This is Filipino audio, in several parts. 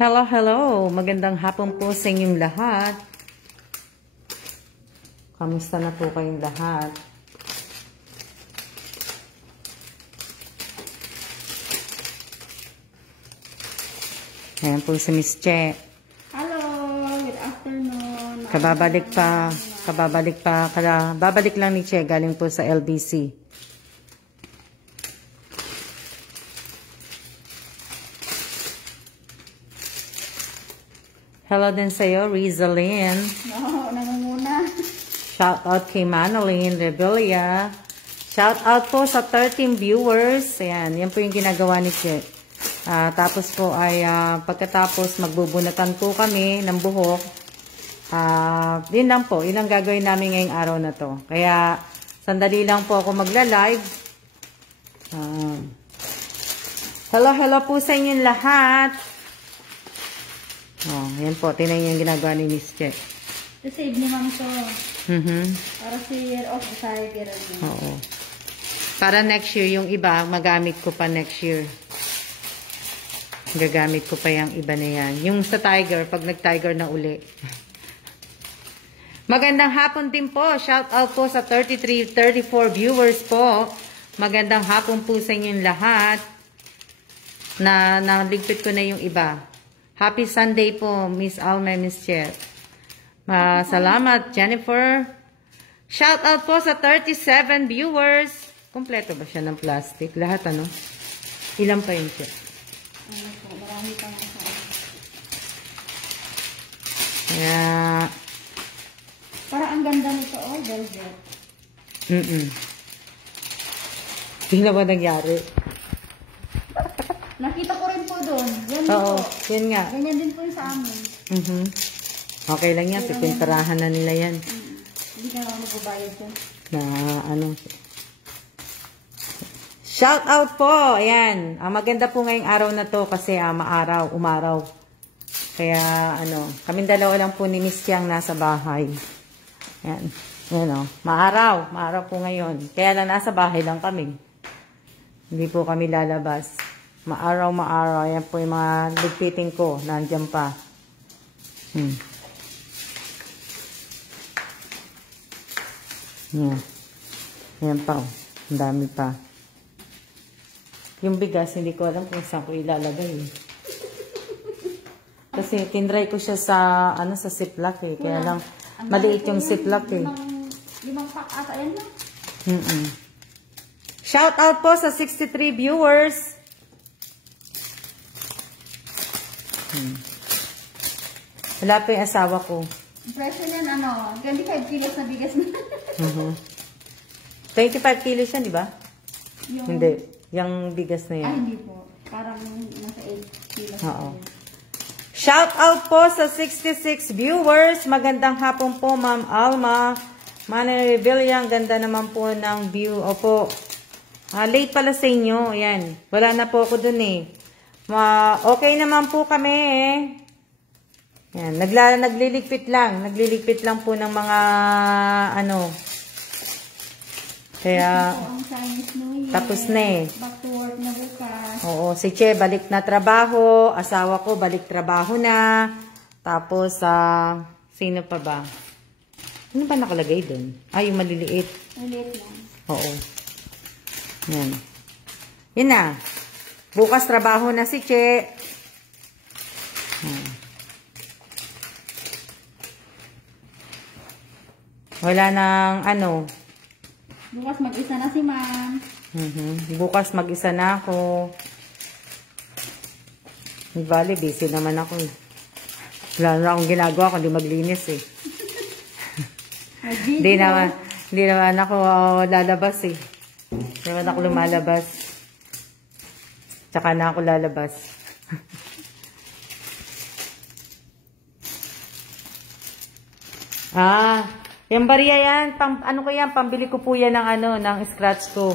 Hello, hello! Magandang hapon po sa inyong lahat. Kamusta na po kayong lahat? Ayan po si Miss Che. Hello! Good afternoon. Babalik lang ni Che, galing po sa LBC. Hello din sa'yo, Rizalyn. No, nangunguna. Shout out kay Manolyn Rebellia. Shout out po sa 13 viewers. Ayan, yan po yung ginagawa ni Che. Tapos po ay pagkatapos magbubunatan po kami ng buhok. Yun lang po, yun ang gagawin namin ngayong araw na to. Kaya sandali lang po ako magla-live. Hello po sa inyong lahat. Yan po, tinan yung ginagawa ni Miss Che. To save ni Ma'am to. Para sa year of the tiger. Oo. Para next year, yung iba, magamit ko pa next year. Gagamit ko pa yung iba na yan. Yung sa tiger, pag nag-tiger na uli. Magandang hapon din po. Shout out po sa 33, 34 viewers po. Magandang hapon po sa inyong lahat. Naligpit ko na yung iba. Happy Sunday po, Miss Alma, Miss Che. Salamat, Jennifer. Shout out po sa 37 viewers. Kompleto ba siya ng plastic? Lahat ano? Ilan pa yun, Che? Marami pa nga sa Kaya... Para ang ganda nito, velvet. Tingnan ba nangyari? Nakita ko rin po doon. Yan Oo, po. yun nga. Ganyan din po yung sa amin. Okay lang yan, pipinturahan na nila yan. Hindi ka naman magbabayad dyan. Na ano. Shout out po! Ayan. Maganda po ngayong araw na to kasi umaraw. Kaya ano, kaming dalawa lang po ni Miss Chiang nasa bahay. Ayan. Ayan o. Maaraw po ngayon. Kaya lang nasa bahay lang kami. Hindi po kami lalabas. Maaraw. Ayan po yung mga ligpitin ko. Nandiyan pa. Ayan pa. Ang dami pa. Yung bigas, hindi ko alam kung saan ko ilalagay. Kasi tinry ko siya sa Ziploc eh. Kaya lang, maliit yung Ziploc eh. Limang pack ata yan na. Shout out po sa 63 viewers. Wala pa yung asawa ko. Presyo yan 25 kilos na bigas na. 25 kilos yan, di ba? Hindi. Yung bigas na yan. Hindi po. Parang nasa 8 kilos. Oo. Shout out po sa 66 viewers. Magandang hapon po, Ma'am Alma. Manny Revilla, ang ganda naman po ng view. Opo. Late pala sa inyo. Ayan. Wala na po ako dun eh. Okay naman po kami eh. Ayan. Nagliligpit lang. Nagliligpit lang po ng mga Kaya, tapos na eh. Back to work na bukas. Oo, si Che balik na trabaho. Asawa ko balik trabaho na. Tapos, sino pa ba? Ano ba nakalagay dun? Yung maliliit. Maliliit lang. Oo. Yan. Yun na. Bukas trabaho na si Che. Wala nang Bukas mag-isa na si Ma'am. Bukas mag-isa na ako. Bali, busy naman ako eh. Wala na akong ginagawa kundi maglinis eh. Hindi naman ako lalabas eh. Hindi naman ako lumalabas. Tsaka na ako lalabas. Yung bariya yan, pambili ko po yan ng scratch ko.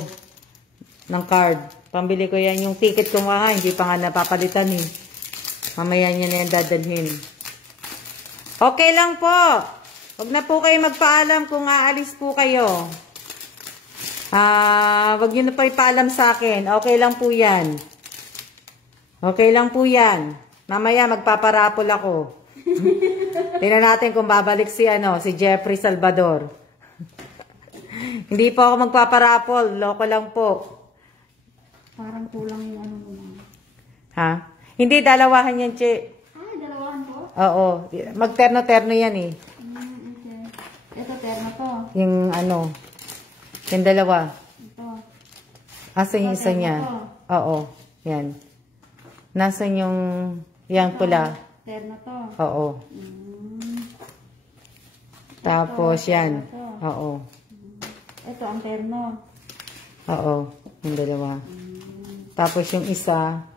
Ng card. Pambili ko yan, yung ticket ko nga, hindi pa nga napapalitan eh. Mamaya niya na yan dadalhin. Okay lang po. Huwag na po kayo magpaalam kung aalis po kayo. Huwag nyo na pa ipaalam sa akin. Okay lang po yan. Okay lang po yan. Mamaya magpaparapol ako. Tingnan natin kung babalik si Jeffrey Salvador. Hindi po ako magpaparapol. Loko lang po. Parang kulang yung ano mo. Ha? Hindi, dalawahan yan, Che. Ay, dalawahan po? Oo. Magterno-terno yan eh. Okay. Ito, terno to. Yung yung dalawa. Ito. Asan yung isa niya? Oo. Yan. Nasaan yung pula? Terno to. Oo. Tapos yan. Oo. Ito, ang terno. Oo. Yung dalawa. Tapos yung isa.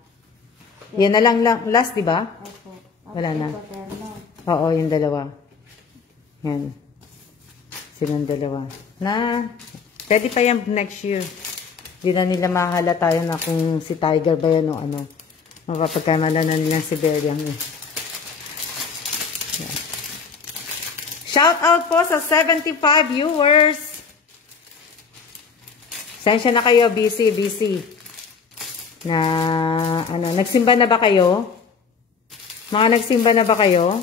Yan na lang last, di ba? Opo. Wala na. Ito, terno. Oo, yung dalawa. Yan. Silang dalawa. Pwede pa yan next year. Hindi na nila mahalata yun na kung si Tiger ba yan o ano. Mapapagkamala na nilang si Beriang eh. Yan. Shout out po sa 75 viewers. Sensya na kayo, busy. Nagsimba na ba kayo? Mga nagsimba na ba kayo?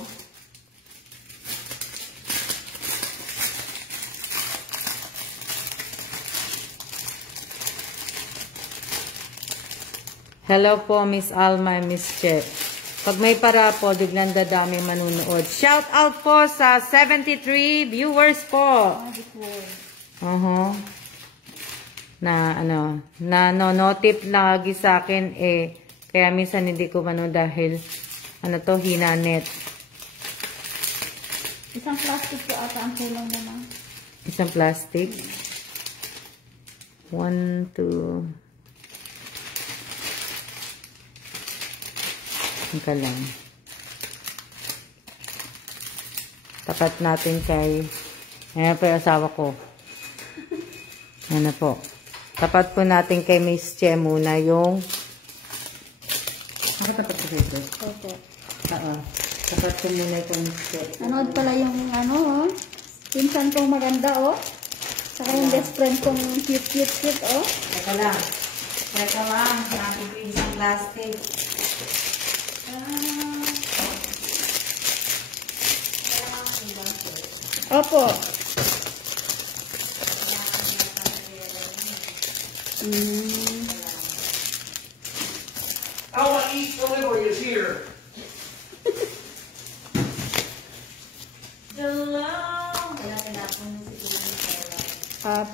Hello po, Miss Alma and Miss Che. Pag may parapol, biglang dadami manunood. Shout out po sa 73 viewers po. Notif lagi sa akin eh. Kaya minsan hindi ko manood dahil hina net. Isang plastic po ata ang kulang naman. Isang plastic. 1, 2. Ka lang. Tapat natin kay ayan po yung asawa ko. Ano po. Tapat po natin kay Miss Che muna yung nakatapat ko dito. Opo. Oo. Tapat ko muna yung Miss Che. Nanood pala yung pinsan kong maganda saka yung best friend kong cute Teka lang. Nakapipin isang plastic. Opo. Our East delivery is here.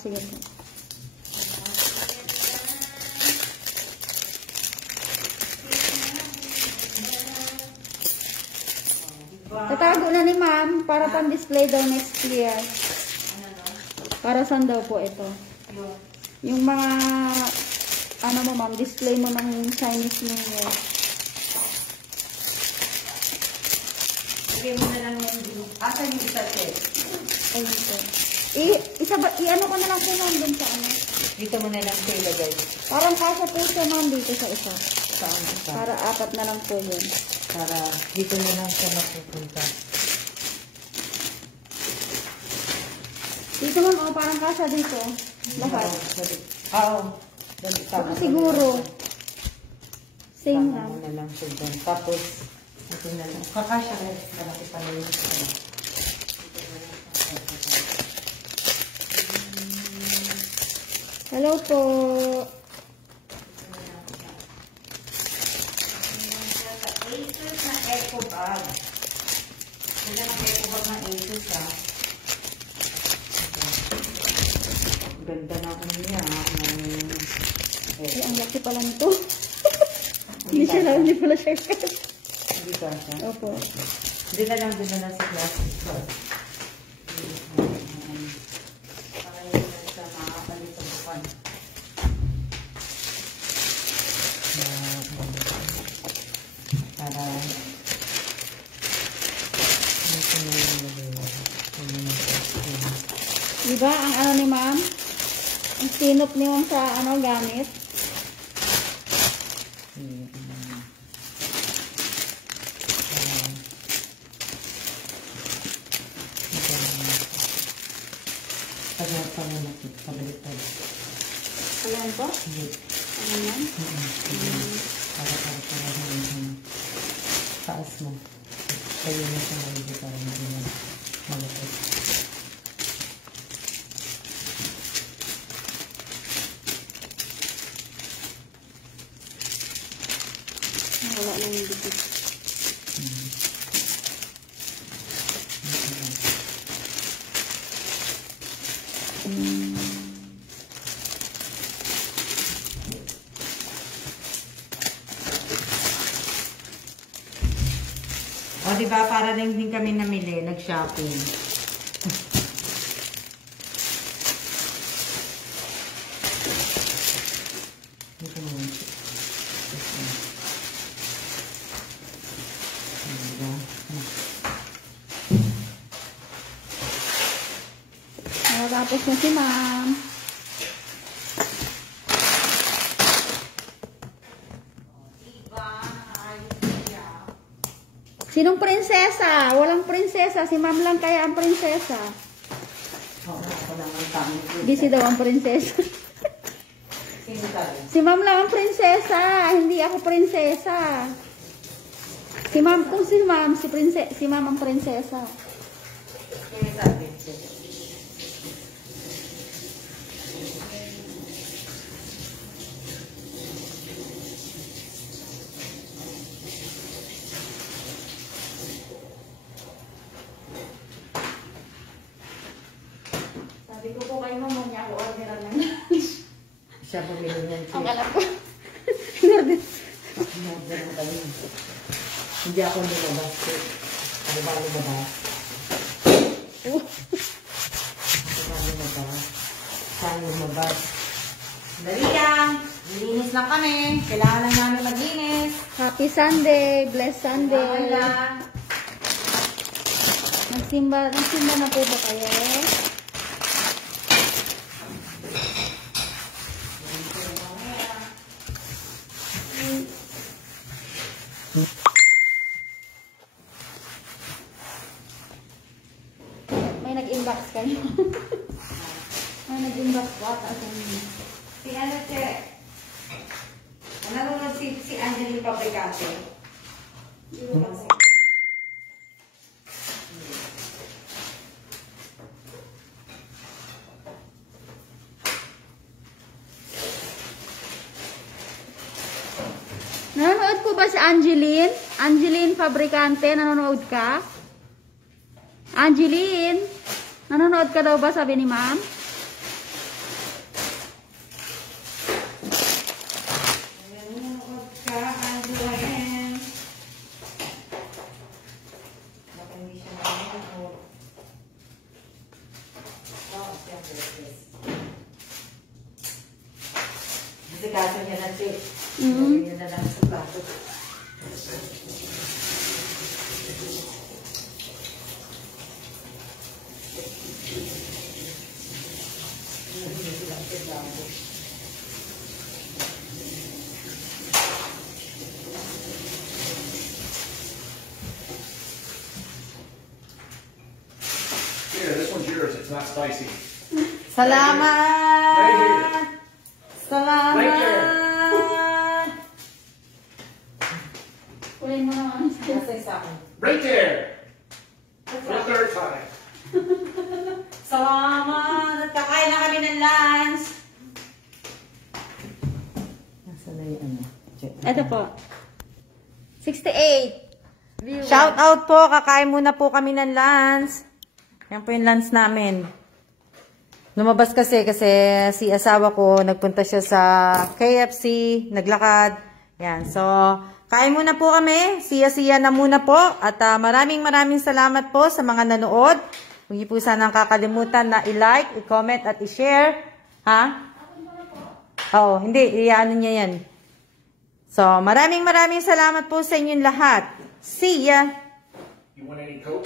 Sige. Tatago na ni ma'am para pang-display daw next year. Para saan daw po ito? Yung mga mo ma'am, display mo ng Chinese New Year. Sige mo na lang yung asan yung isa set? Ayun po. Ano ko na lang po ma'am dun sa Dito mo na lang sa ilagay. Parang kasya po siya ma'am dito sa isa. Saan isa? Para 4 na lang po yun. Para dito na lang siya mapupunta. Dito ma'am, parang kasya dito. Lahat. Oo. Saka siguro, same lang. Tama na lang siya dyan. Tapos, ito na lang. Kakasya rin. Malaki pa na yun. Hello po. Asus na eco bag. Wala na eco bag na Asus Ganda na niya. Ay, ang laki pala nito. Hindi pala siya cash. Hindi ka siya? Opo. Hindi na lang din na sa plastic bag. Para diba ang ni ma'am? Ang sinop ni ma'am sa gamit? Ayan po? Ayan. mo. Kaya na siya maigi para hindi na malapit. Wala na yung dikit. O, diba, para rin din kami namili, nag-shopping. Tapos na si ma'am. Sinong prinsesa? Walang prinsesa. Si ma'am lang kaya ang prinsesa. Oo, ako lang ang tamang. Busy daw ang prinsesa. Sino tayo? Si ma'am lang ang prinsesa. Hindi ako prinsesa. Si ma'am, kung si ma'am, si ma'am ang prinsesa. Sino sabi? Sabi ko po kayo ma'am, niya ako orderan ng lunch. Siya bumili niyan. Ang alam ko. Order mo kami. Hindi ako lumabas. Ano ba lumabas? Ano ba lumabas? Saan lumabas? Dali lang. Linis lang kami. Kailangan lang namin maglinis. Happy Sunday. Blessed Sunday. Kailangan lang. Nagsimba na po ba kayo? May nag-inbox kayo. May nag-inbox po ata sa inyo. Si ano, Che? Nanonood si Angeline Fabricante. Hindi mo pansin. Nanonood po ba si Angeline? Angeline Fabricante, nanonood ka? Angeline, nanonood ka daw ba, sabi ni ma'am? Nanonood ka, Angeline. Baka hindi siya nanonood. Oh, siyempre, yes. Disikaso niya na, Che. Gawin niya na lang sa plato. Here, this one's yours. It's not spicy. Salamat! Right here. Salamat! Right there. Kulay mo naman. Nasa isa akin. Right there. For the third time. Salamat! Kakain na kami ng lunch! Nasaan na yung ano? Ito po. 68. Viewers. Shout out po! Kakain muna po kami ng lunch. Yan po yung lunch namin. Lumabas kasi si asawa ko, nagpunta siya sa KFC, naglakad. Yan, so, kain muna po kami. Siya-siya na muna po. At maraming salamat po sa mga nanood. Huwag niyo po sanang kakalimutan na i-like, i-comment, at i-share. Ha? Oo, hindi. Iyaano niya yan. So, maraming salamat po sa inyong lahat. See ya! You want any Coke?